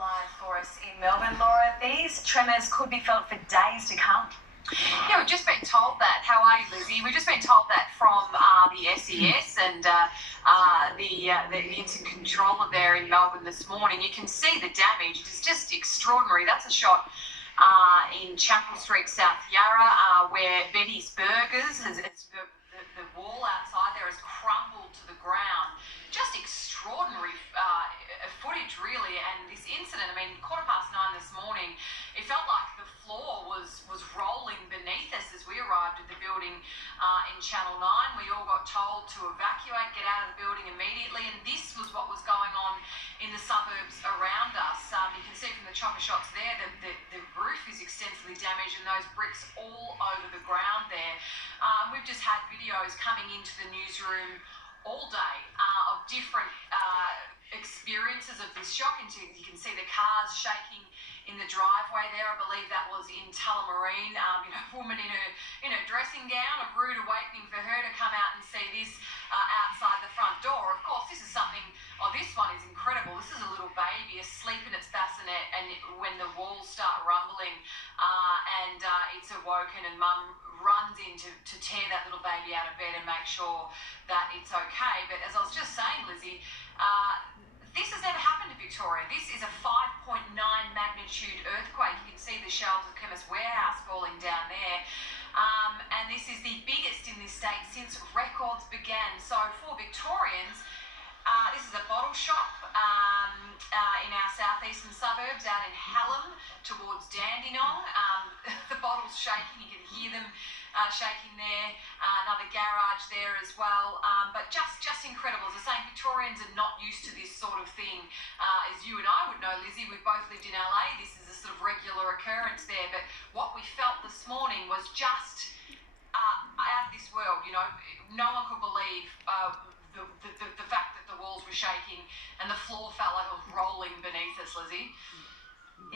live for us in Melbourne. Laura, these tremors could be felt for days to come. Yeah, we've just been told that. How are you, Lizzie? We've just been told that from the SES and the instant controller there in Melbourne this morning. You can see the damage. It's just extraordinary. That's a shot in Chapel Street, South Yarra, where Betty's Burgers, the wall outside there has crumbled to the ground. Just extraordinary footage, really. And this incident, I mean, 9:15 this morning, it felt like the floor was rolling beneath us as we arrived at the building in Channel 9. We all got told to evacuate, get out of the building immediately, and this was what was going on in the suburbs around us. You can see from the chopper shots there that the roof is extensively damaged and those bricks all over the ground there. We've just had videos coming into the newsroom all day of different experiences of this shock. And you can see the cars shaking in the driveway there. I believe that was in Tullamarine. A woman in her dressing gown, a rude awakening for her to come out and see this outside the front door. Of course, this is something, this one is incredible. This is a little baby asleep in its bassinet, and when the walls start rumbling and it's awoken, and mum runs in to tear that little baby out of bed and make sure that it's okay. But as I was just saying, Lizzie, this has never happened to Victoria. This is a 5.9 magnitude earthquake. You can see the shelves of Chemist Warehouse falling down there. And this is the biggest in this state since records began. So for Victorians, this is a bottle shop in our southeastern suburbs out in Hallam towards Dandenong. The bottles shaking, you can hear them shaking there. Another garage there as well. But just incredible. As I say, Victorians are not used to this sort of thing. As you and I would know, Lizzie, we've both lived in LA. This is a sort of regular occurrence there. But what we felt this morning was just out of this world. You know, no one could believe the fact that the walls were shaking and the floor felt like it was rolling beneath us, Lizzie.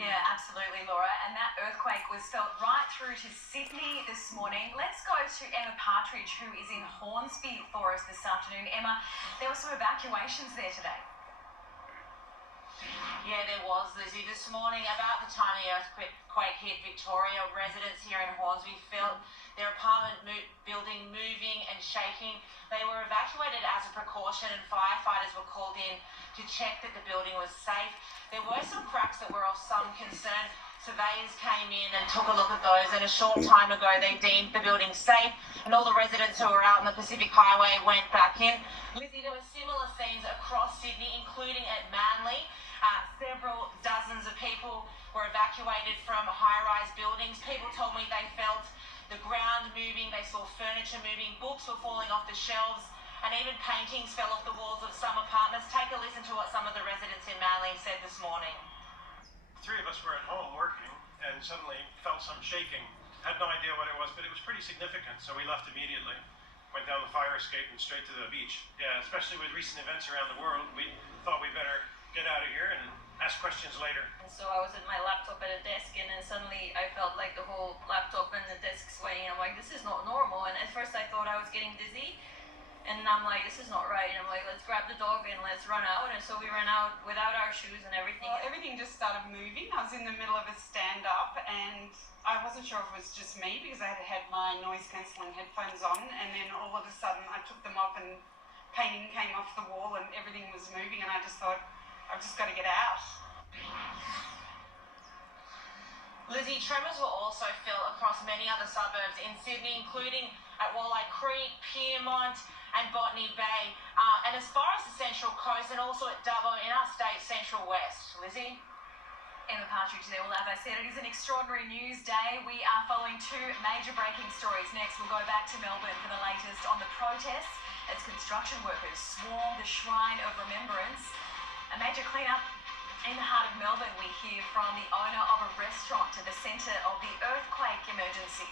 Yeah, absolutely, Laura. And that earthquake was felt right through to Sydney this morning. Let's go to Emma Partridge, who is in Hornsby for us this afternoon. Emma, there were some evacuations there today. Yeah, there was, Lizzie. This morning, about the time the earthquake hit Victoria, residents here in Hornsby felt their apartment building moving and shaking. They were evacuated as a precaution, and firefighters were called in to check that the building was safe. There were some cracks that were of some concern. Surveyors came in and took a look at those, and a short time ago they deemed the building safe, and all the residents who were out on the Pacific Highway went back in. Lizzie, there were similar scenes across Sydney, including at Manly. Several dozens of people were evacuated from high-rise buildings. People told me they felt the ground moving, they saw furniture moving, books were falling off the shelves, and even paintings fell off the walls of some apartments. Take a listen to what some of the residents in Manly said this morning. Three of us were at home working and suddenly felt some shaking. Had no idea what it was, but it was pretty significant, so we left immediately. Went down the fire escape and straight to the beach. Yeah, especially with recent events around the world, we thought we'd better get out of here and ask questions later. And so I was at my laptop at a desk, and then suddenly I felt like the whole laptop and the desk swaying. I'm like, this is not normal. And at first I thought I was getting dizzy, and I'm like, this is not right. And I'm like, let's grab the dog and let's run out. And so we ran out without our shoes and everything. Well, everything just started moving. I was in the middle of a stand-up, and I wasn't sure if it was just me because I had my noise-cancelling headphones on, and then all of a sudden I took them off and painting came off the wall and everything was moving, and I just thought, I've just got to get out. Lizzie, tremors were also felt across many other suburbs in Sydney, including at Walleye Creek, Pyrmont and Botany Bay, and as far as the Central Coast, and also at Dubbo in our state's Central West. Lizzie? Emma Partridge there. Well, as I said, it is an extraordinary news day. We are following two major breaking stories. Next, we'll go back to Melbourne for the latest on the protests as construction workers swarm the Shrine of Remembrance. A major clean-up in the heart of Melbourne. We hear from the owner of a restaurant at the centre of the earthquake emergency.